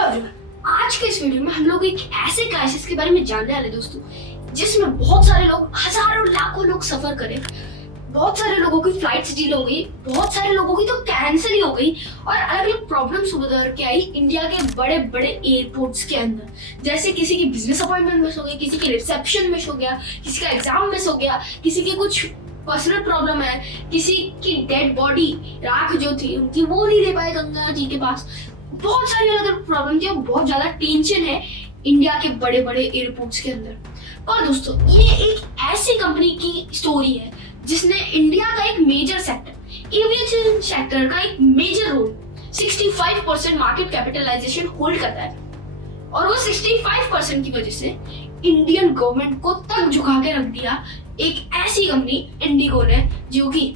अर्जुन, आज के इस वीडियो में हम लोग एक ऐसे क्राइसिस के बारे में जानने वाले दोस्तों, जिसमें बहुत सारे लोग, हजारों लाखों लोग सफर करें। बहुत सारे लोगों की फ्लाइट्स डील हो गई, बहुत सारे लोगों की तो कैंसिल ही हो गई और अलग अलग प्रॉब्लम्स उभर के आई इंडिया के बड़े बड़े एयरपोर्ट्स के अंदर। जैसे किसी की बिजनेस अपॉइंटमेंट मिस हो गई, किसी की रिसेप्शन मिस हो गया, किसी का एग्जाम मिस हो गया, किसी की कुछ पर्सनल प्रॉब्लम है, किसी की डेड बॉडी राख जो थी उनकी वो नहीं ले पाए गंगा जी के पास। बहुत सारी अलग अलग प्रॉब्लम थी और बहुत ज्यादा टेंशन है इंडिया के बड़े बड़े एयरपोर्ट्स के अंदर। और दोस्तों, ये एक ऐसी कंपनी की स्टोरी है जिसने इंडिया का एक मेजर सेक्टर, एविएशन सेक्टर का एक major role, 65% market capitalisation hold करता है। और वो 65% की वजह से इंडियन गवर्नमेंट को तक झुका के रख दिया एक ऐसी कंपनी इंडिगो ने, जो कि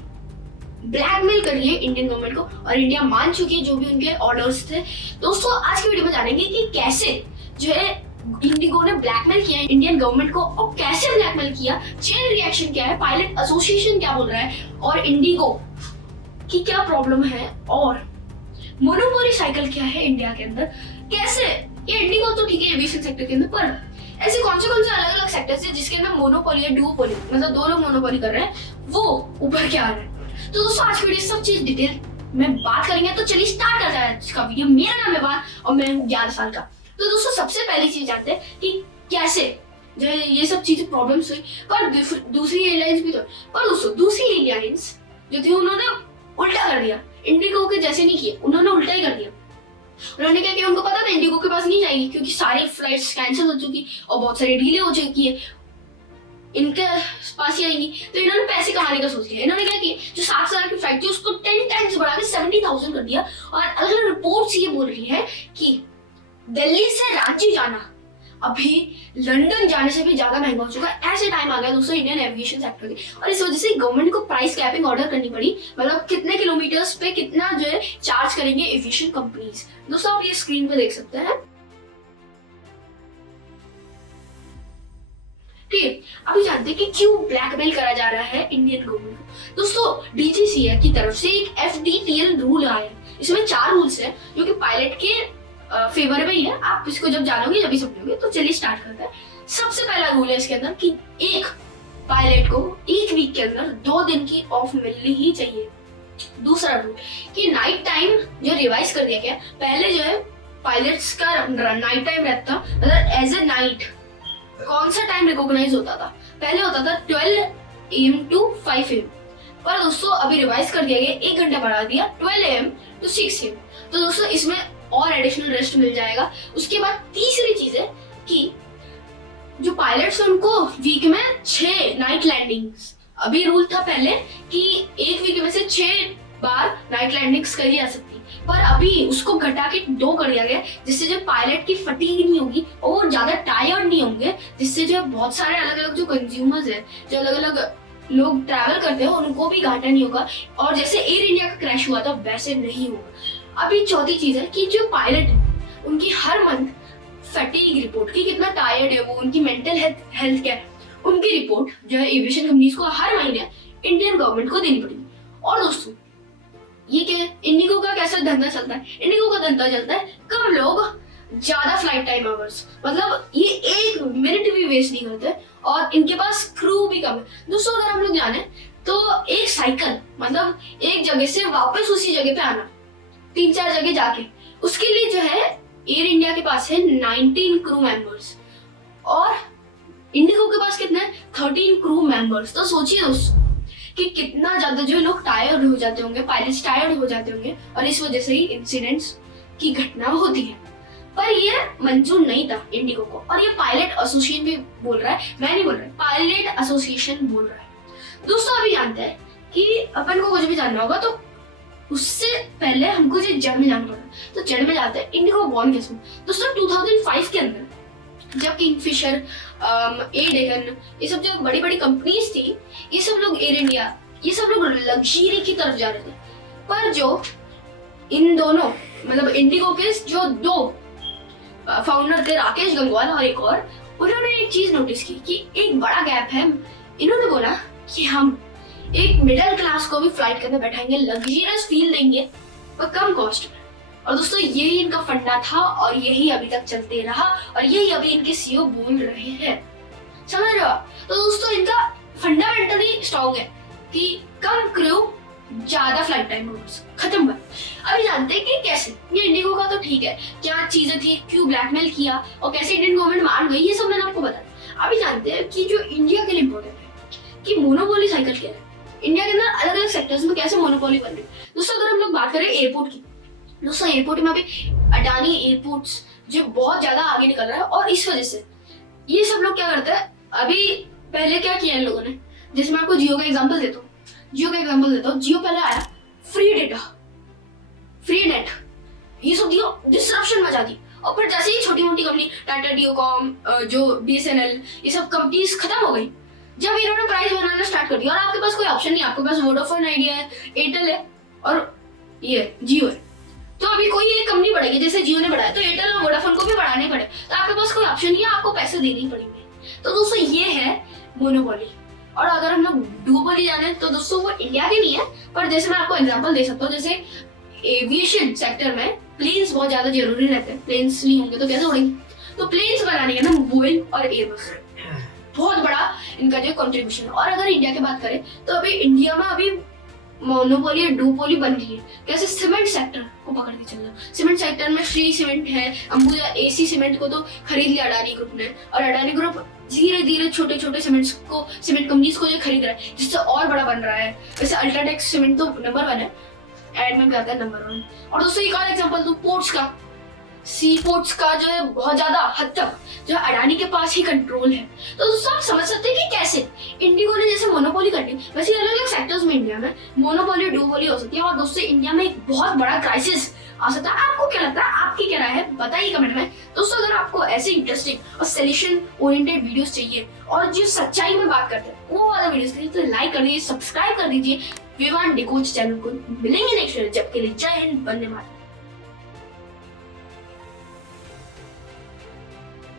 ब्लैकमेल कर रही है इंडियन गवर्नमेंट को और इंडिया मान चुकी है जो भी उनके ऑर्डर्स थे। दोस्तों, आज की वीडियो में जानेंगे कि कैसे जो है इंडिगो ने ब्लैकमेल किया इंडियन गवर्नमेंट को और कैसे ब्लैकमेल किया, चेन रिएक्शन क्या है, पायलट एसोसिएशन क्या बोल रहा है और इंडिगो की क्या प्रॉब्लम है और मोनोपोली साइकिल क्या है इंडिया के अंदर। कैसे ये इंडिगो तो ठीक है एविएशन सेक्टर के अंदर, पर ऐसे कौन से अलग अलग सेक्टर्स है जिसके अंदर मोनोपोली है, डुओपोली, मतलब दो लोग मोनोपोली कर रहे हैं, वो उभर के आ रहे हैं। तो दोस्तों, आज की वीडियो सब चीज डिटेल में बात करेंगे। तो चलिए स्टार्ट करते हैं आज का वीडियो। मेरा नाम है वान और मैं हूँ 11 साल का। तो दोस्तों, सबसे पहली चीज जानते हैं कि कैसे जो है ये सब चीजें प्रॉब्लम्स हुई, पर दूसरी एयरलाइंस भी तो। पर दोस्तों, दूसरी एयरलाइंस जो थी उन्होंने उल्टा कर दिया, इंडिगो के जैसे नहीं किया, उन्होंने उल्टा ही कर दिया। उन्होंने क्या किया, उनको पता था इंडिगो के पास नहीं जाएगी क्योंकि सारी फ्लाइट्स कैंसिल हो चुकी और बहुत सारी डिले हो चुकी है, इनके पास ही आएंगी। तो इन्होंने पैसे कमाने का सोच लिया। इन्होंने क्या किया, जो 7,000 की फ्लाइट थी उसको 10 टाइम्स बढ़ा के 70,000 कर दिया। और अलग अलग रिपोर्ट्स ये बोल रही है कि दिल्ली से रांची जाना अभी लंदन जाने से भी ज्यादा महंगा हो चुका है। ऐसे टाइम आ गया दोस्तों इंडियन एविएशन सेक्टर के, और इस वजह से गवर्नमेंट को प्राइस कैपिंग ऑर्डर करनी पड़ी, मतलब कितने किलोमीटर्स पे कितना जो है चार्ज करेंगे एविएशन कंपनीज। दोस्तों, आप ये स्क्रीन पे देख सकते हैं। ठीक है, अभी जानते हैं कि क्यों ब्लैकमेल करा जा रहा है इंडियन गवर्नमेंट को। दोस्तों, डीजीसीए की तरफ से एक एफडीटीएल रूल आया है। इसमें 4 रूल्स हैं जो कि पायलट के फेवर में ही है। आप इसको जब जानोगे जब भी समझोगे। तो चलिए स्टार्ट करते हैं। सबसे पहला रूल है इसके अंदर कि एक पायलट को एक वीक के अंदर 2 दिन की ऑफ मिलनी ही चाहिए। दूसरा रूल कि नाइट टाइम जो रिवाइज कर दिया गया, पहले जो है पायलट्स का नाइट टाइम रहता, मतलब एज ए नाइट कौन सा टाइम रिकॉग्नाइज होता था, पहले होता था 12 AM to 5 AM, पर दोस्तों अभी रिवाइज कर दिया गया, 1 घंटा बढ़ा दिया 12 AM to 6 AM। तो दोस्तों, इसमें और एडिशनल रेस्ट मिल जाएगा। उसके बाद तीसरी चीज है कि जो पायलट्स हैं उनको वीक में 6 नाइट लैंडिंग्स, अभी रूल था पहले कि एक वीक में से 6 बार नाइट लैंडिंग्स करी जा सकती, पर अभी उसको घटा के 2 कर दिया गया, जिससे जो पायलट की फटीग नहीं होगी और वो ज्यादा टायर्ड नहीं होंगे, जिससे जो बहुत सारे अलग अलग जो कंज्यूमर्स हैं, जो अलग अलग लोग ट्रैवल करते हैं, उनको भी घाटा नहीं होगा और जैसे एयर इंडिया का क्रैश हुआ था वैसे नहीं होगा। अभी चौथी चीज है कि जो पायलट है उनकी हर मंथ फटीग रिपोर्ट की कितना टायर्ड है वो, उनकी मेंटल हेल्थ क्या है, उनकी रिपोर्ट जो है एविएशन कंपनीज को हर महीने इंडियन गवर्नमेंट को देनी पड़ेगी। और दोस्तों, ये क्या है, इंडिगो का कैसा धंधा चलता है, इंडिगो का धंधा चलता है कम लोग ज्यादा फ्लाइट टाइम आवर्स, मतलब ये 1 मिनट भी वेस्ट नहीं करते और इनके पास क्रू भी कम है। दोस्तों, अगर हम लोग जाने तो एक साइकिल, मतलब एक जगह से वापस उसी जगह पे आना 3-4 जगह जाके, उसके लिए जो है एयर इंडिया के पास है 19 क्रू मेंबर्स और इंडिगो के पास कितने 13 क्रू मेंबर्स। तो सोचिए दोस्तों कि कितना ज्यादा जो लोग टायर्ड हो जाते होंगे, पायलट्स टायर्ड हो जाते होंगे और इस वजह से ही इंसिडेंट्स की घटना होती है। पर ये मंजूर नहीं था इंडिगो को और ये पायलट एसोसिएशन भी बोल रहा है, मैं नहीं बोल रहा, पायलट एसोसिएशन बोल रहा है। दोस्तों, अभी जानते हैं कि अपन को कुछ भी जानना होगा तो उससे पहले हमको जो जड़ में जानना पड़ा, तो जड़ में जाते हैं इंडिगो बॉर्न कैसे। दोस्तों, 2005 के अंदर जब किंगफिशर, एयर डेकन, ये सब जो बड़ी बड़ी कंपनीज थी, ये सब लोग, एयर इंडिया, ये सब लोग लग्जरी की तरफ जा रहे थे। पर जो इन दोनों, मतलब इंडिगो के जो 2 फाउंडर थे, राकेश गंगवाल और एक और, उन्होंने एक चीज नोटिस की कि एक बड़ा गैप है। इन्होंने बोला कि हम एक मिडिल क्लास को भी फ्लाइट के अंदर बैठाएंगे, लग्जरियस फील देंगे पर कम कॉस्ट में। और दोस्तों यही इनका फंडा था और यही अभी तक चलते रहा और यही अभी इनके सीईओ बोल रहे हैं। समझ रहे हो? तो दोस्तों इनका फंडामेंटली स्ट्रॉन्ग है कि कम क्रू ज्यादा फ्लाइट टाइम होगा, खत्म बात। अभी जानते हैं कि कैसे ये इंडिगो का तो ठीक है, क्या चीजें थी, क्यों ब्लैकमेल किया और कैसे इंडियन गवर्नमेंट मान गई, ये सब मैंने आपको बताया। अभी जानते हैं कि जो इंडिया के लिए इम्पोर्टेंट है कि मोनोपोली साइकिल क्या है, इंडिया के अंदर अलग अलग सेक्टर्स में कैसे मोनोपोली बन रही है। दोस्तों अगर हम लोग बात करें एयरपोर्ट की, दोस्तों एयरपोर्ट में अभी अडानी एयरपोर्ट्स जो बहुत ज्यादा आगे निकल रहा है और इस वजह से ये सब लोग क्या करते हैं। अभी पहले क्या किया इन लोगों ने, जैसे मैं आपको जियो का एग्जांपल देता हूँ, जियो पहले आया फ्री डेटा, फ्री नेट, ये सब दिया, डिसरप्शन मचा दी। और फिर जैसे ही छोटी मोटी कंपनी टाटा डीओकॉम, जो बीएसएनएल, ये सब कंपनीज खत्म हो गई जब इन्होंने प्राइस बनाना स्टार्ट कर दिया और आपके पास कोई ऑप्शन नहीं, आपके पास वोडाफोन आइडिया है, एयरटेल है और ये जियो है। तो अभी कोई एक कंपनी बढ़ेगी, जैसे जियो ने बढ़ाया तो एयरटेल और वोडाफोन को भी बढ़ाने पड़े, तो आपके पास कोई ऑप्शन नहीं है, आपको पैसे देने ही पड़ेंगे। तो दोस्तों ये है मोनोपोली। और अगर हम लोग डुओपोली जाने तो दोस्तों वो इंडिया के नहीं है, पर जैसे मैं आपको एग्जांपल दे सकता हूँ, जैसे एविएशन सेक्टर में प्लेन्स बहुत ज्यादा जरूरी रहते हैं, प्लेन्स नहीं होंगे तो कैसे उड़ेंगे। तो प्लेन्स बनाने का ना बोइंग और एयरबस बहुत बड़ा इनका जो कंट्रीब्यूशन है। और अगर इंडिया की बात करें तो अभी इंडिया में अभी मोनोपोली और डुओपोली बन रही है। कैसे? सीमेंट सेक्टर को पकड़ के चलना। सीमेंट सेक्टर में श्री सीमेंट है, अंबुजा एसी सीमेंट को तो खरीद लिया अडानी ग्रुप ने, और अडानी ग्रुप धीरे धीरे छोटे छोटे सीमेंट कंपनीज को जो खरीद रहा है, जिससे और बड़ा बन रहा है। वैसे अल्ट्राटेक सीमेंट तो नंबर 1 है, एड में भी आता है नंबर 1। और दोस्तों एक और एग्जांपल दूं पोर्ट्स का, सी पोर्ट्स का जो है बहुत ज्यादा हद तक जो अडानी के पास ही कंट्रोल है। तो दोस्तों आप समझ सकते हैं कि कैसे इंडिगो ने जैसे मोनोपोली कर ली, वैसे अलग अलग सेक्टर्स में इंडिया में मोनोपोली डुओपोली हो सकती है। और दोस्तों इंडिया में एक बहुत बड़ा क्राइसिस आ सकता है। आपको क्या लगता है, आपकी क्या राय है, बताइए कमेंट में। दोस्तों अगर आपको ऐसे इंटरेस्टिंग और सोल्यूशन ओरिएंटेड वीडियोस चाहिए और जो सच्चाई में बात करते हैं वो वाला वीडियोस चाहिए तो लाइक कर दीजिए, सब्सक्राइब कर दीजिए विवान डिकोच चैनल को। मिलेंगे नेक्स्ट वीडियो, जब के लिए जय हिंद, वंदे मातरम।